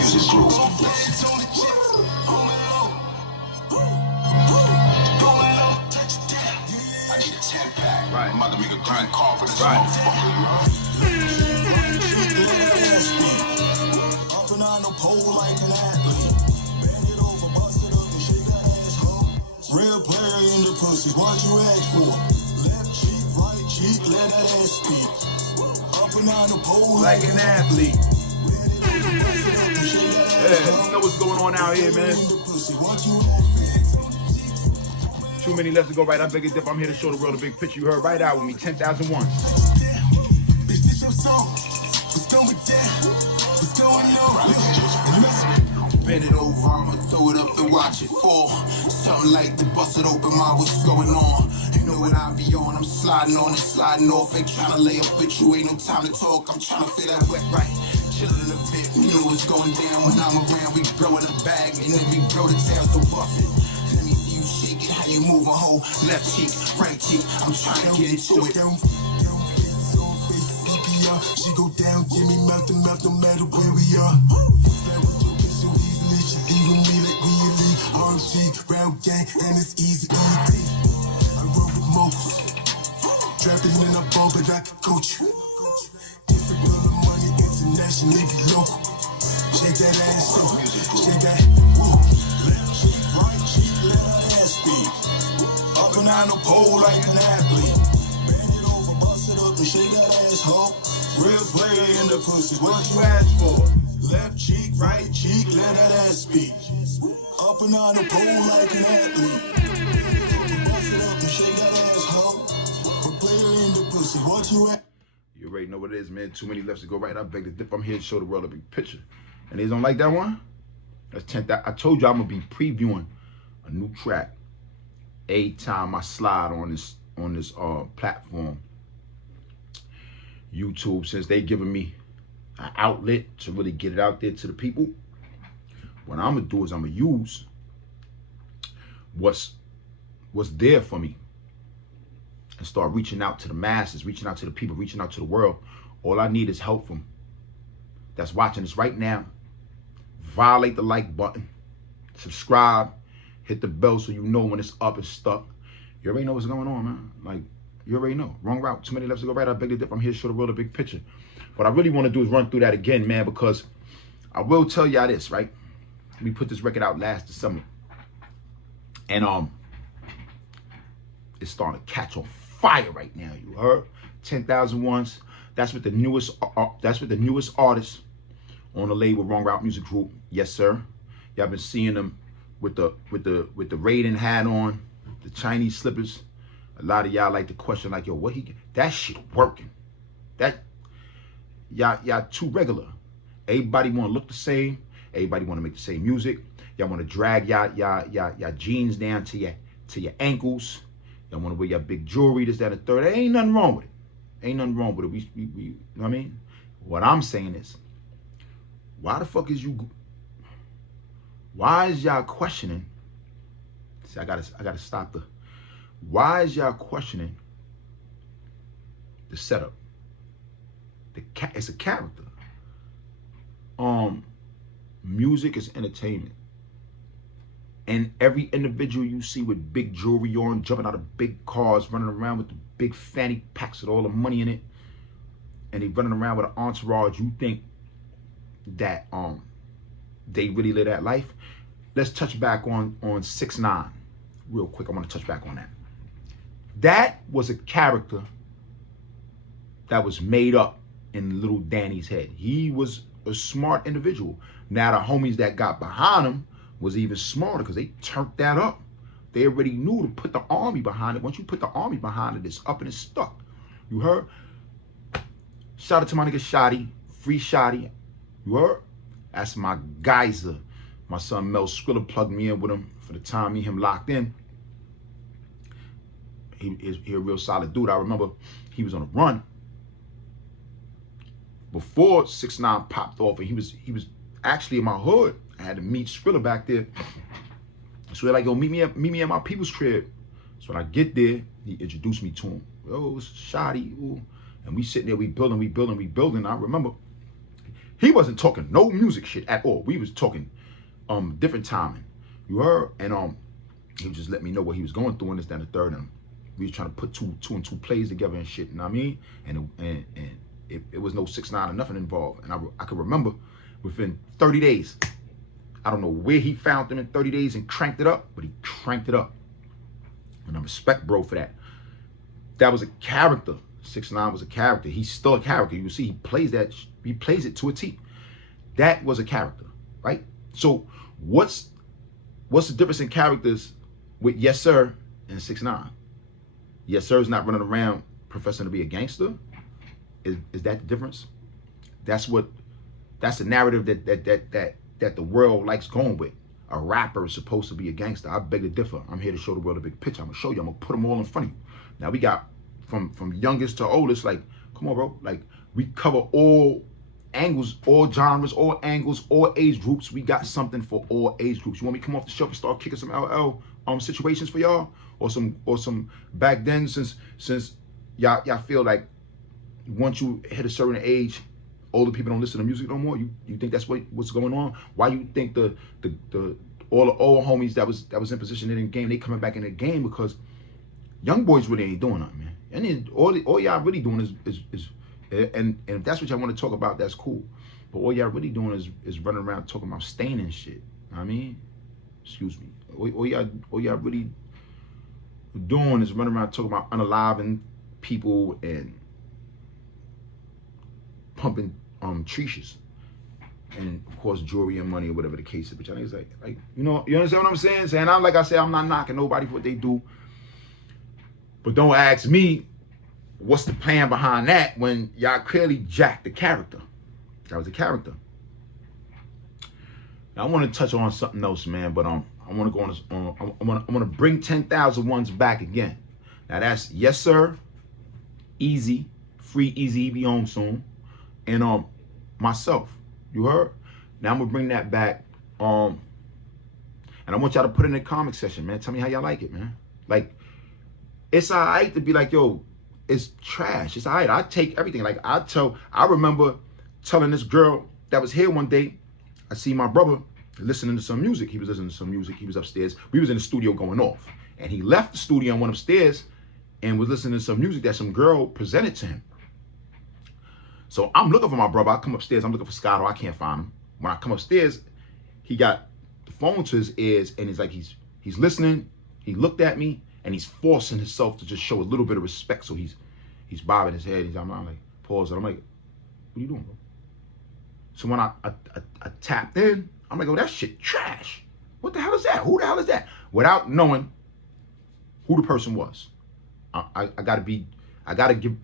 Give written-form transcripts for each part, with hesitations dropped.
Music Group. Right. I'm about to make a grand carpet. Right. Up and on the pole like an athlete. Bend it over, bust it up and shake her ass, ho. Real player in the pussy, what you ask for? Left cheek, right cheek, let that ass speak. Up and on the pole Like an athlete. Yeah, you know what's going on out here, man. Too many left to go right. I beg a dip. I'm here to show the world a big picture. You heard right out with me. 10,001. Bend it over, I'ma throw it up to watch it fall. Something like the bust it open, my what's going on. You know what I be on, I'm sliding on and sliding off. Ain't trying to lay up with you, ain't no time to talk. I'm trying to feel that wet right. Chillin' a bit, you know what's going down when I'm around. We blowin' a bag and then we blow the tail, so bust it. Let me see you shake it, how you move a whole left cheek, right cheek. I'm trying to get into it. She go down, give me mouth to mouth, no matter where we are. Play with your bitch so easily, she leaving me like we elite. RG, round gang, and it's easy, easy. I roll with most, trapping in a ball, but I can coach you. Different girl of money, internationally be local. Shake that ass so, shake that, whoa. Left cheek, right cheek, let her ass speak. Up and down the pole like an athlete. Bend it over, bust it up and shake that ass, ho. Real player in the pussy, what you ask for? Left cheek, right cheek, let that ass speak. Up and on the pole like an athlete. Bust it up and shake that ass, ho. A player in the pussy, what you ask? You already know what it is, man. Too many lefts to go right. I beg to dip. I'm here to show the world a big picture. And they don't like that one? That's 10th. I told you I'm gonna be previewing a new track every time I slide on this platform. YouTube, since they giving me an outlet to really get it out there to the people. What I'm gonna do is I'm gonna use what's there for me and start reaching out to the masses, reaching out to the people, reaching out to the world. All I need is help from that's watching this right now. Violate the like button, subscribe, hit the bell so you know when it's up and stuck. You already know what's going on, man. Like, you already know. Wrong route, too many lefts to go right. I beg to dip. I'm here to show the world a big picture. What I really want to do is run through that again, man, because I will tell y'all this, right? We put this record out last December. And it's starting to catch on fire right now. You heard? 10,001. That's with the newest artist on the label WrongRouteMusicGroup. Yes, sir. Y'all been seeing them with the Raiden hat on, the Chinese slippers. A lot of y'all like to question, like, yo, what he get? That shit working. That y'all too regular. Everybody want to look the same. Everybody want to make the same music. Y'all want to drag y'all jeans down to your ankles. Y'all want to wear your big jewelry, this, that, and the third. There ain't nothing wrong with it. Ain't nothing wrong with it. We you know what I mean? What I'm saying is, why the fuck is you? Why is y'all questioning? See, I gotta stop the. Why is y'all questioning the setup? It's a character. Music is entertainment. And every individual you see with big jewelry on, jumping out of big cars, running around with the big fanny packs with all the money in it, and they running around with an entourage, you think that they really live that life? Let's touch back on 6ix9ine real quick. I want to touch back on that. That was a character that was made up in little Danny's head. He was a smart individual. Now the homies that got behind him was even smarter because they turned that up. They already knew to put the army behind it. Once you put the army behind it, it's up and it's stuck. You heard? Shout out to my nigga Shotty. Free Shotty. You heard? That's my geyser. My son Mel Skrilla plugged me in with him for the time me and him locked in. He a real solid dude. I remember he was on a run before 6ix9ine popped off, and he was actually in my hood. I had to meet Skrilla back there. So they're like, yo, meet me at my people's crib. So when I get there, he introduced me to him. Yo, it's Shotty. Ooh. And we sitting there, we building. I remember He wasn't talking no music shit at all. We was talking different timing. You heard? And he would just let me know what he was going through and this, that, and the third. And we was trying to put two and two plays together and shit. You know what I mean? And it was no 6ix9ine or nothing involved. And I could remember within 30 days, I don't know where he found them in 30 days and cranked it up, but he cranked it up. And I respect bro for that. That was a character. 6ix9ine was a character. He's still a character. You see, he plays it to a T. That was a character, right? So what's the difference in characters with YESSIR and 6ix9ine? YESSIR's not running around professing to be a gangster. Is that the difference? That's the narrative that the world likes going with. A rapper is supposed to be a gangster. I beg to differ. I'm here to show the world a big picture. I'm gonna show you. I'm gonna put them all in front of you. Now we got from youngest to oldest. Like, come on, bro. Like, we cover all angles, all genres, all angles, all age groups. We got something for all age groups. You want me to come off the shelf and start kicking some LL situations for y'all, or some back then, since y'all feel like once you hit a certain age, older people don't listen to music no more. You think that's what's going on? Why you think all the old homies that was in position in the game, they coming back in the game? Because young boys really ain't doing nothing, man. And then all y'all really doing is and if that's what y'all want to talk about, that's cool. But all y'all really doing is running around talking about staining and shit. I mean, excuse me. All y'all really doing is running around talking about unaliving people and pumping treaches, and of course jewelry and money or whatever the case is. But y'all niggas like you understand what I'm saying? Like I said, I'm not knocking nobody for what they do, but don't ask me what's the plan behind that when y'all clearly jacked the character. That was a character. Now I want to touch on something else, man, but I want to go on. I want to bring 10,000 ones back again. Now that's YESSIR, EAZY, free EAZY be home soon, and myself. You heard? Now I'm gonna bring that back. And I want y'all to put it in the comment section, man. Tell me how y'all like it, man. Like, it's alright to be like, yo, it's trash. It's alright. I take everything. Like, I remember telling this girl that was here one day, I see my brother listening to some music. He was listening to some music. He was upstairs. We was in the studio going off. And he left the studio and went upstairs and was listening to some music that some girl presented to him. So I'm looking for my brother. I come upstairs. I'm looking for Scotto. I can't find him. When I come upstairs, he got the phone to his ears and he's like, he's listening. He looked at me and he's forcing himself to just show a little bit of respect. So he's bobbing his head. I'm like, pause. And I'm like, what are you doing, bro? So when I tapped in, I'm like, oh, that shit trash. What the hell is that? Who the hell is that? Without knowing who the person was. I gotta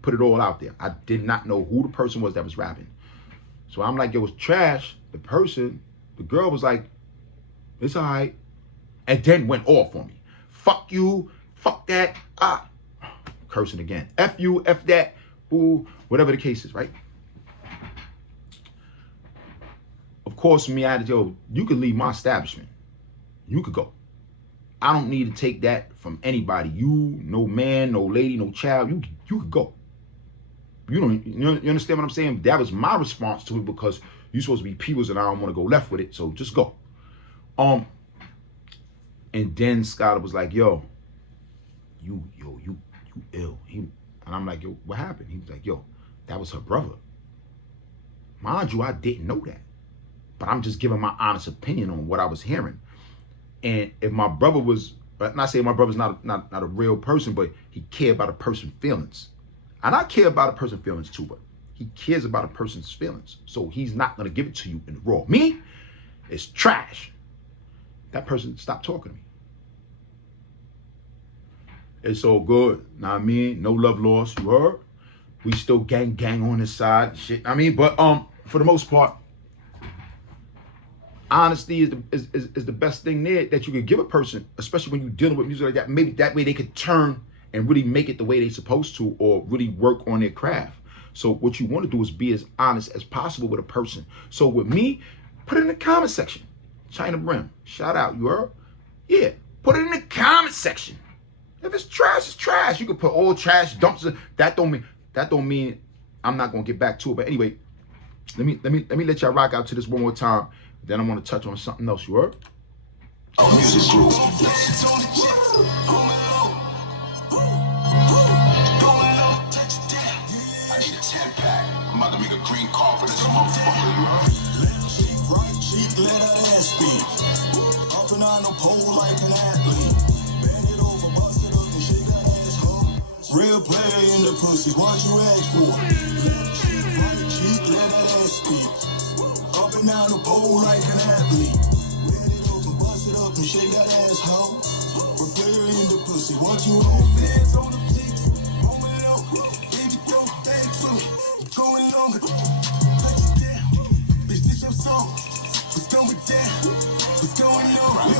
put it all out there. I did not know who the person was that was rapping. So I'm like, it was trash. The girl was like, it's all right. And then went off on me. Fuck you, fuck that, cursing again. F you, F that, boo, whatever the case is, right? Of course, me, I had to, yo, you could leave my establishment. You could go. I don't need to take that from anybody. You, no man, no lady, no child. You could go. You understand what I'm saying? That was my response to it because you're supposed to be people's and I don't want to go left with it. So just go. And then Scott was like, yo, you ill. And I'm like, yo, what happened? He was like, yo, that was her brother. Mind you, I didn't know that. But I'm just giving my honest opinion on what I was hearing. And if my brother was, not saying my brother's not a real person, but he cared about a person's feelings. And I care about a person's feelings too, but he cares about a person's feelings. So he's not going to give it to you in the raw. Me, it's trash. That person stopped talking to me. It's all good. Know what I mean? No love lost. You heard? We still gang on this side. Shit. I mean, but for the most part, honesty is the best thing there that you could give a person, especially when you're dealing with music like that. Maybe that way they could turn and really make it the way they're supposed to, or really work on their craft. So what you want to do is be as honest as possible with a person. So with me, put it in the comment section. China Brim, shout out, you heard? Yeah, put it in the comment section. If it's trash, it's trash. You can put all trash dumps. That don't mean I'm not gonna get back to it. But anyway, Let me let y'all rock out to this one more time. Then I want to touch on something else. You heard? Music group. I need a 10-pack. I'm about to make a green carpet in this motherfucker. Left cheek, right cheek, let that ass speak. Up and on the pole like an athlete. Bend it over, bust it up and shake that ass, ho. Real player in the pussies, what you ask for? Left cheek, right cheek, let that ass speak. Up and down the pole like an athlete. Bend it over, bust it up and shake that ass, ho. Real player in the pussy, what you want? Hands on the feet, on my low. Baby, don't think for me. I'm going longer. Touch it down. Bitch, this your song. What's going down? What's going on?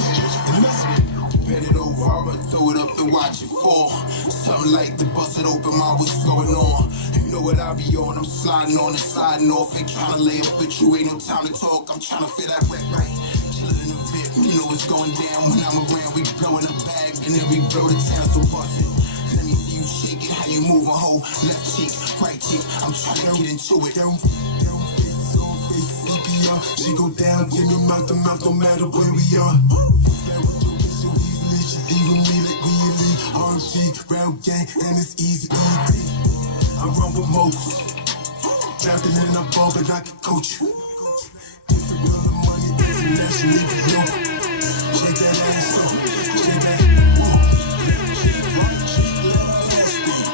Bend it over, I'ma throw it up and watch it fall. Something like the bust it open, my what's going on? You know what I be on, I'm sliding on and sliding off. Ain't tryna lay up with you, ain't no time to talk. I'm tryna feel that wet right. Chillin' in the VIP, you know what's going down. When I'm around, we go in the bag, and then we blow the town, so bust it. Let me see you shake it, how you move a hoe. Left cheek, right cheek, I'm tryna get into it. Down face, on face, CPR. She go down, give me mouth to mouth, don't matter where we are. That with your bitch so easily, she leaving me like we elite. RMG, round gang, and it's easy, easy. I run with most. Trapped in a ball, but I can coach you. Different bill of money, internationally, you know. Shake that ass up, shake that, whoa. Right cheek, let that ass speak.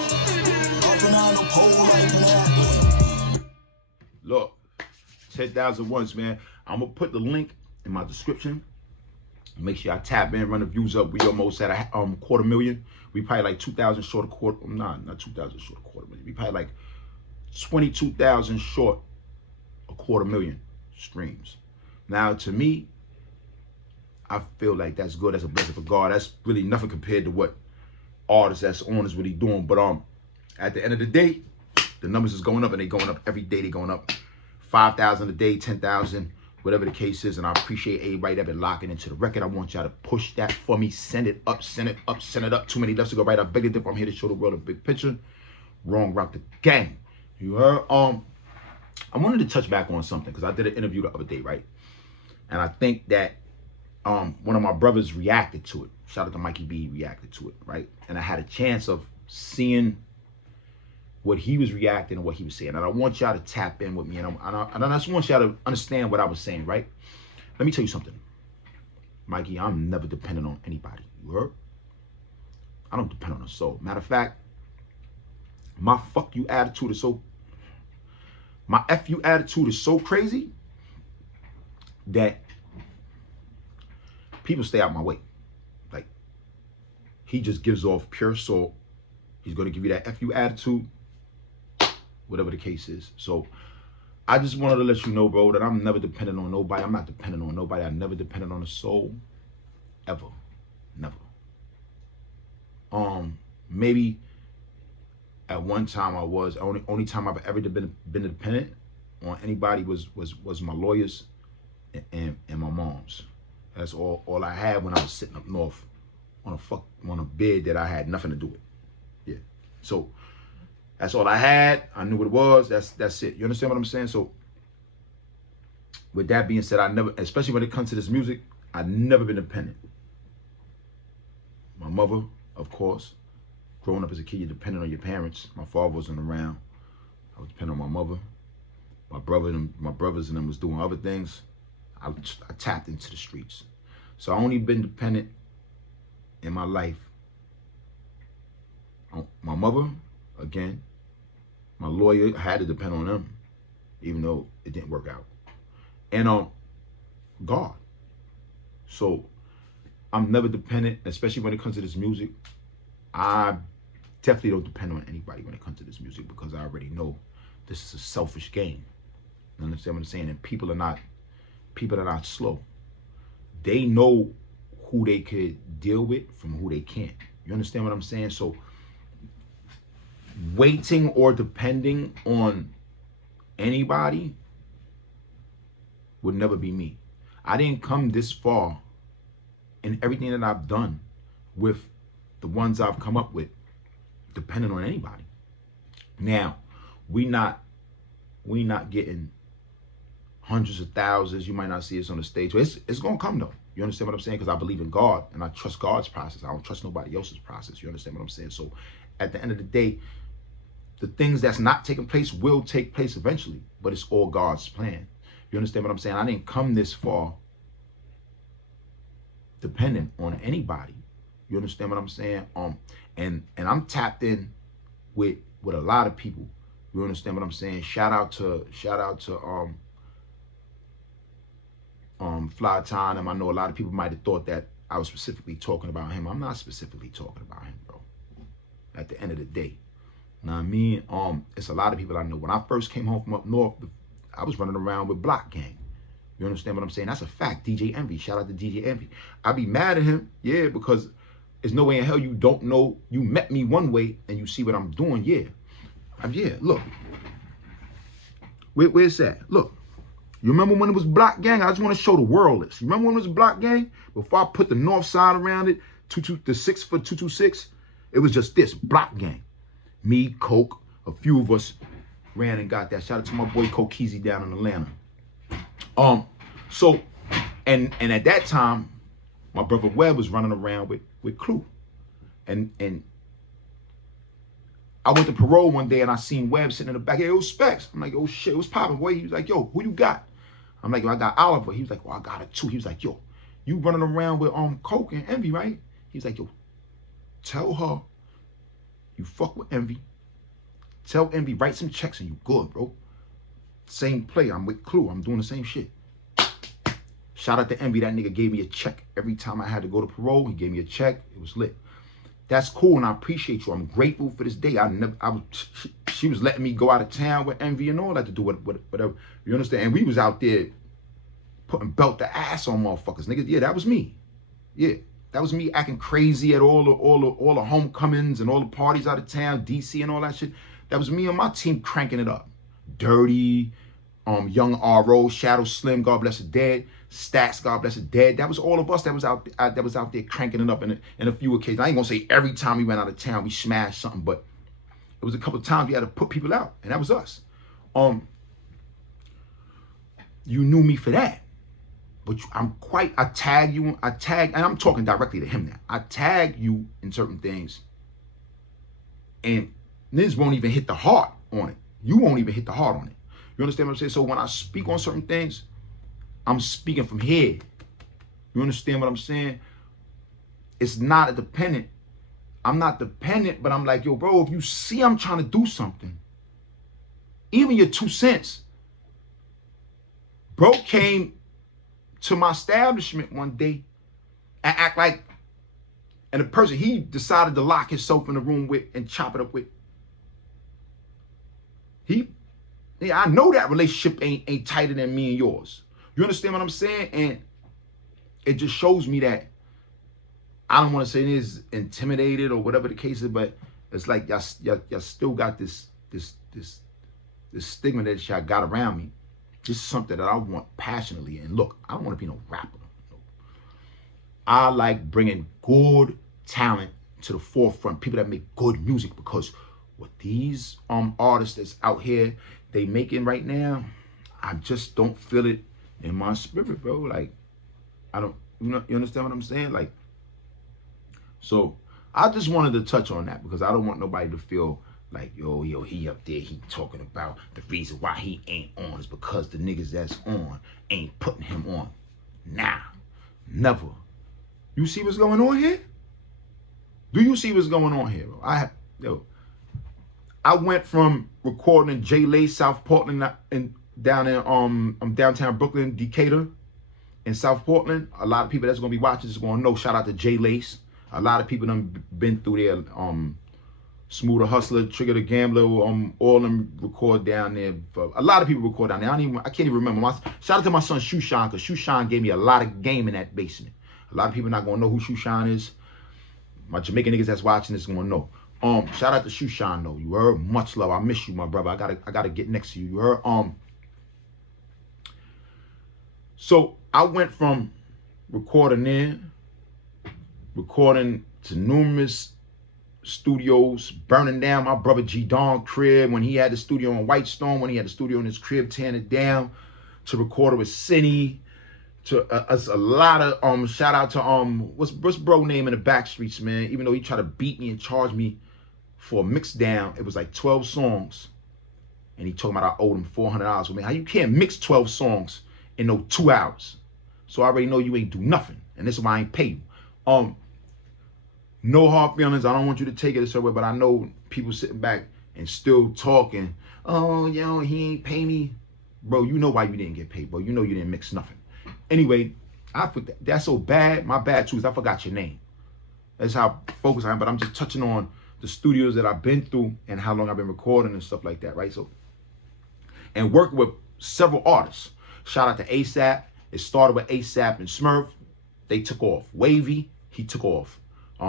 Up and on the pole like an athlete. Look, 10,000 once, man. I'm gonna put the link in my description. Make sure I tap in, run the views up. We almost at a 250,000. We probably like 2,000 short a quarter. Nah, not 2,000 short a quarter million. We probably like 22,000 short a 250,000 streams. Now, to me, I feel like that's good. That's a blessing for God. That's really nothing compared to what artists that's on is really doing. But at the end of the day, the numbers is going up, and they going up every day. They going up 5,000 a day, 10,000. Whatever the case is, and I appreciate everybody that been locking into the record. I want y'all to push that for me. Send it up, send it up, send it up. Too many lefts to go right. I beg it. I'm here to show the world a big picture. Wrong route the gang. You heard? I wanted to touch back on something because I did an interview the other day, right? And I think that one of my brothers reacted to it. Shout out to Mikey B, reacted to it, right? And I had a chance of seeing what he was reacting and what he was saying. And I want y'all to tap in with me. And I just want y'all to understand what I was saying, right? Let me tell you something. Mikey, I'm never dependent on anybody. You heard? I don't depend on a soul. Matter of fact, my fuck you attitude is so... My F you attitude is so crazy that people stay out my way. Like, he just gives off pure soul. He's going to give you that F you attitude, whatever the case is. So I just wanted to let you know, bro, that I'm never dependent on nobody. I'm not dependent on nobody. I never depended on a soul, ever, never. Maybe at one time I was. Only time I've ever been dependent on anybody was my lawyers and my mom's. That's all I had when I was sitting up north on a bed that I had nothing to do with. Yeah, so. That's all I had. I knew what it was. That's it. You understand what I'm saying? So with that being said, I never, especially when it comes to this music, I've never been dependent. My mother, of course, growing up as a kid, you're dependent on your parents. My father wasn't around. I was dependent on my mother. My brothers and them was doing other things. I tapped into the streets. So I only been dependent in my life on my mother, again. My lawyer, I had to depend on them, even though it didn't work out. And God. So I'm never dependent, especially when it comes to this music. I definitely don't depend on anybody when it comes to this music because I already know this is a selfish game. You understand what I'm saying? And people are not slow. They know who they could deal with from who they can't. You understand what I'm saying? So waiting or depending on anybody would never be me. I didn't come this far in everything that I've done with the ones I've come up with depending on anybody. Now, we not getting hundreds of thousands. You might not see us on the stage. But it's gonna come though. You understand what I'm saying? Because I believe in God and I trust God's process. I don't trust nobody else's process. You understand what I'm saying? So at the end of the day, the things that's not taking place will take place eventually, but it's all God's plan. You understand what I'm saying? I didn't come this far dependent on anybody. You understand what I'm saying? And I'm tapped in with a lot of people. You understand what I'm saying? Shout out to Fly Time. I know a lot of people might have thought that I was specifically talking about him. I'm not specifically talking about him, bro. At the end of the day. Now I mean, it's a lot of people I know. When I first came home from up north, I was running around with Block Gang. You understand what I'm saying? That's a fact. DJ Envy. Shout out to DJ Envy. I be mad at him, yeah, because there's no way in hell you don't know. You met me one way and you see what I'm doing, yeah. Yeah, look. Where's that? Look. You remember when it was Block Gang? I just want to show the world this. You remember when it was Block Gang? Before I put the north side around it, the 6 foot 226, it was just this, Block Gang. Me, Coke, a few of us ran and got that. Shout out to my boy Coke EAZY down in Atlanta. So, and at that time, my brother Webb was running around with Clue. And I went to parole one day and I seen Webb sitting in the back. Hey, it was Specs. I'm like, oh shit, what's popping, boy? He was like, yo, who you got? I'm like, yo, I got Oliver. He was like, well, I got it too. He was like, yo, you running around with Coke and Envy, right? He was like, yo, tell her you fuck with Envy. Tell Envy, write some checks and you good, bro. Same play. I'm with Clue. I'm doing the same shit. Shout out to Envy. That nigga gave me a check every time I had to go to parole. He gave me a check. It was lit. That's cool, and I appreciate you. I'm grateful for this day. She was letting me go out of town with Envy and all that to do whatever. You understand? And we was out there putting belt to ass on motherfuckers, nigga. Yeah, that was me. Yeah, that was me acting crazy at all the homecomings and all the parties out of town, DC and all that shit. That was me and my team cranking it up. Dirty, Young R.O., Shadow Slim, God bless the dead, Stats, God bless the dead. That was all of us that was out there cranking it up in a few occasions. I ain't gonna say every time we went out of town we smashed something, but it was a couple of times we had to put people out, and that was us. You knew me for that, but I tag you, and I'm talking directly to him now. I tag you in certain things, and niggas won't even hit the heart on it. You won't even hit the heart on it. You understand what I'm saying? So when I speak on certain things, I'm speaking from here. You understand what I'm saying? It's not a dependent. I'm not dependent, but I'm like, yo, bro, if you see I'm trying to do something, even your 2 cents. Bro came to my establishment one day and act like, and the person he decided to lock himself in the room with and chop it up with. I know that relationship ain't tighter than me and yours. You understand what I'm saying? And it just shows me that I don't want to say it is intimidated or whatever the case is, but it's like y'all still got this stigma that y'all got around me. This is something that I want passionately. And look, I don't want to be no rapper. I like bringing good talent to the forefront, people that make good music, because what these artists that's out here they making right now, I just don't feel it in my spirit, bro. Like, I don't, you understand what I'm saying? Like, so I just wanted to touch on that because I don't want nobody to feel like, yo, he up there, he talking about the reason why he ain't on is because the niggas that's on ain't putting him on. Nah, never. You see what's going on here? Do you see what's going on here, bro? I went from recording in J Lay, South Portland, and down in downtown Brooklyn, Decatur, in South Portland. A lot of people that's gonna be watching is gonna know. Shout out to J Lace. A lot of people done been through there. Smoother Hustler, Trigger the Gambler, all of them record down there. A lot of people record down there. I can't even remember. Shout out to my son Shushan, because Shushan gave me a lot of game in that basement. A lot of people not gonna know who Shushan is. My Jamaican niggas that's watching this gonna know. Shout out to Shushan though. You heard? Much love. I miss you, my brother. I gotta get next to you. You heard? So I went from recording there, recording to numerous studios, burning down my brother G Don crib when he had the studio on Whitestone, when he had the studio in his crib, tearing it down, to record it with Cindy, to us a lot of shout out to what's bro name in the back streets, man. Even though he tried to beat me and charge me for a mix down, it was like 12 songs, and he told me I owed him $400. With me, how you can't mix 12 songs in no 2 hours? So I already know you ain't do nothing, and this is why I ain't pay you. No hard feelings. I don't want you to take it a certain way, but I know people sitting back and still talking. Oh, yo, he ain't pay me, bro. You know why you didn't get paid, bro. You know you didn't mix nothing. Anyway, that's so bad. My bad too is I forgot your name. That's how focused I am. But I'm just touching on the studios that I've been through and how long I've been recording and stuff like that, right? So, and working with several artists. Shout out to ASAP. It started with ASAP and Smurf. They took off. Wavy, he took off.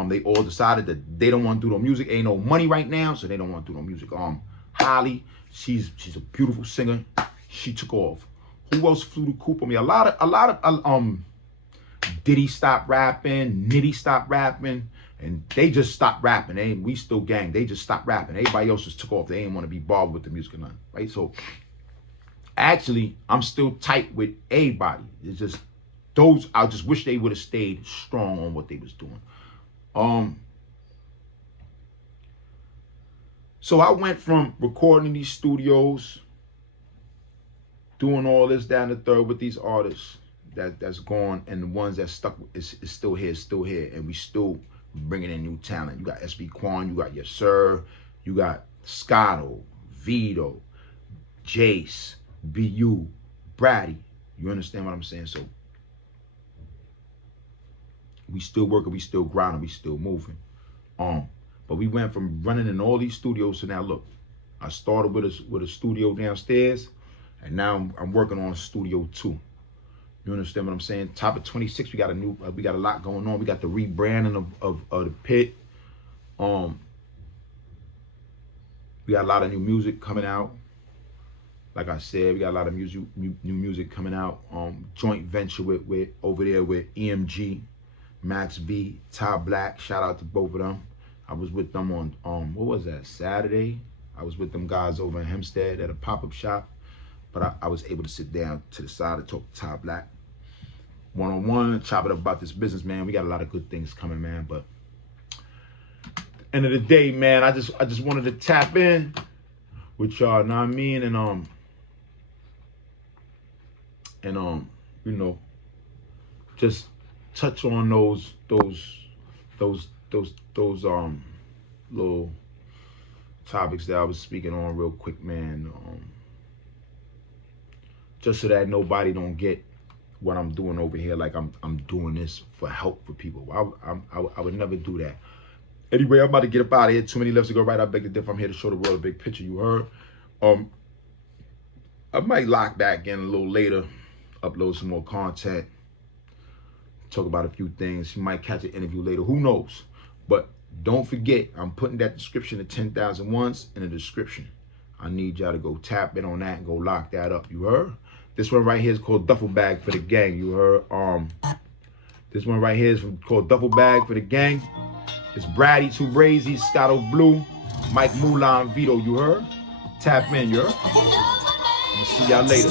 They all decided that they don't want to do no music. Ain't no money right now, so they don't want to do no music. Holly, she's a beautiful singer. She took off. Who else flew the coop on me? A lot of Diddy stopped rapping, Nitty stopped rapping, and they just stopped rapping. We still gang. They just stopped rapping. Everybody else just took off. They didn't want to be bothered with the music or nothing, right? So actually, I'm still tight with everybody. It's just those. I just wish they would have stayed strong on what they was doing. So I went from recording in these studios, doing all this, that, and the third with these artists that's gone, and the ones that stuck is still here, and we still bringing in new talent. You got SB Quan, you got YESSIR, you got Scotto, Vito, Jace, BU, Brady. You understand what I'm saying? So we still working, we still grinding, we still moving. But we went from running in all these studios to now look. I started with a studio downstairs, and now I'm working on studio 2. You understand what I'm saying? Top of 26, we got a lot going on. We got the rebranding of the pit. We got a lot of new music coming out. Like I said, we got a lot of new music coming out. Joint venture with over there with EMG, Max B, Ty Black. Shout out to both of them. I was with them on what was that, Saturday? I was with them guys over in Hempstead at a pop-up shop, but I was able to sit down to the side and talk to Ty Black one-on-one, chop it up about this business, man. We got a lot of good things coming, man. But end of the day, man, I just wanted to tap in with y'all, know what I mean? And you know, just touch on those little topics that I was speaking on real quick, man. Just so that nobody don't get what I'm doing over here, like I'm doing this for help for people. I would never do that. Anyway, I'm about to get up out of here. Too many lefts to go right. I beg to differ. I'm here to show the world a big picture. You heard. I might lock back in a little later, upload some more content, talk about a few things. You might catch an interview later. Who knows? But don't forget, I'm putting that description of 10,000 Ones in the description. I need y'all to go tap in on that and go lock that up. You heard? This one right here is called Duffel Bag for the Gang. You heard? This one right here is called Duffel Bag for the Gang. It's Brady, Too Brazy, Scotto Blue, Mike Mulan, Vito. You heard? Tap in, you heard? I'll see y'all later.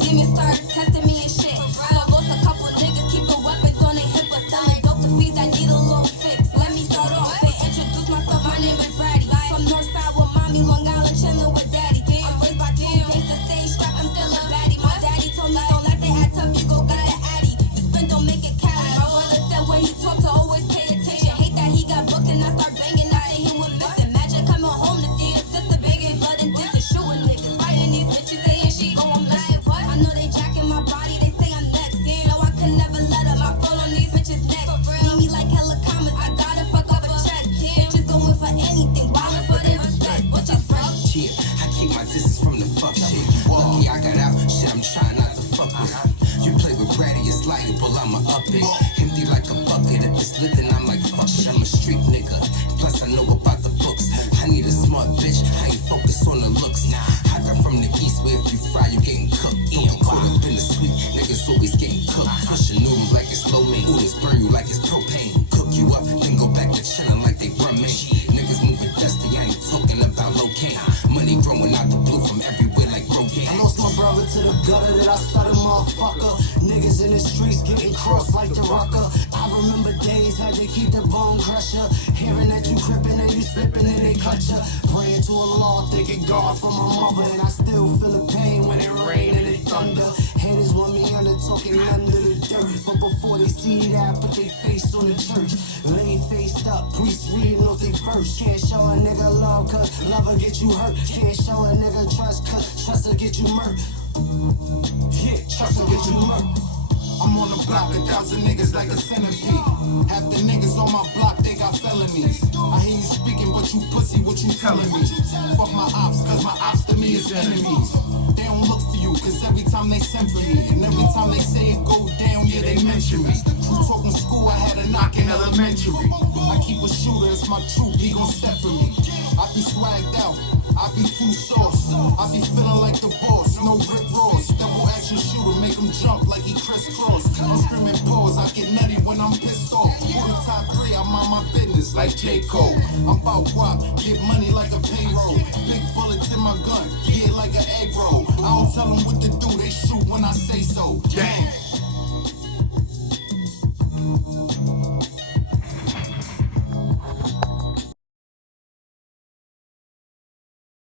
Demons started testing me and shit. I lost a couple niggas keeping weapons on their hip, but selling dope to fees that need a little fix. Let me start off and introduce myself. My name is Brady. From Northside with mommy, Long Island, chilling with daddy. I'm raised by two gangsta, stay strapped, I'm still a baddie. My daddy told me don't let they act up, you go get the addy. You spend, don't make it carry. My brother said when he talk to always pay attention. Hate that he got booked and I start banging. I think he went missing. Imagine coming home to see his sister begging blood and dishes, shooting niggas, fighting these bitches, saying she go on mission. I know they jacking my body, they say I'm next. No, I could never let up, I fall on these bitches' neck. Need me like hella comments, I gotta fuck up a check. Bitches going for anything, ballin' for their respect. What you say? I keep my distance from the fuck shit. Lucky I got out, shit, I'm trying not to fuck with. You play with Brady, it's lightable, I'ma up it. Empty like a bucket, if it's lit, then I'm like, fuck it, I'm a street nigga. Plus I know about the books. I need a smart bitch, I ain't focused on the looks. I got from Brother to the gutter that I started, motherfucker. Niggas in the streets getting crossed like the rucker. I remember days had to keep the bone crusher. Hearing that you crippin' and you slippin' and they cut ya. Praying to Allah, thanking God for my mother. And I still feel the pain when it rain and it thunder. Haters want me under, talking under the dirt. But before they see that, put their face on the church. Lay faced up, priests reading off they verse. Can't show a nigga love, cause love will get you hurt. Can't show a nigga trust, cause trust will get you murked. Yeah, trust will get you murked. I'm on the block, 1,000 niggas like a centipede. Half the niggas on my block, they got felonies. I hear you speaking, but you pussy, what you telling me? Fuck my ops, cause my ops to me is enemies. They don't look for you, cause every time they send for me. And every time they say it go down, yeah, they mention me. You talking school, I had a knock in elementary. I keep a shooter, it's my troop, he gon' step for me. I be swagged out, I be too sauce. I be feeling like the boss, no Rick Ross. Double action shooter, make him jump like he crisscross. I'm screaming pause, I get nutty when I'm pissed off. On the top 3, I'm on my business like J. Cole. I'm about guap, get money like a payroll. Big bullets in my gun, yeah, like an egg roll. I don't tell them what to do, they shoot when I say so. Gang.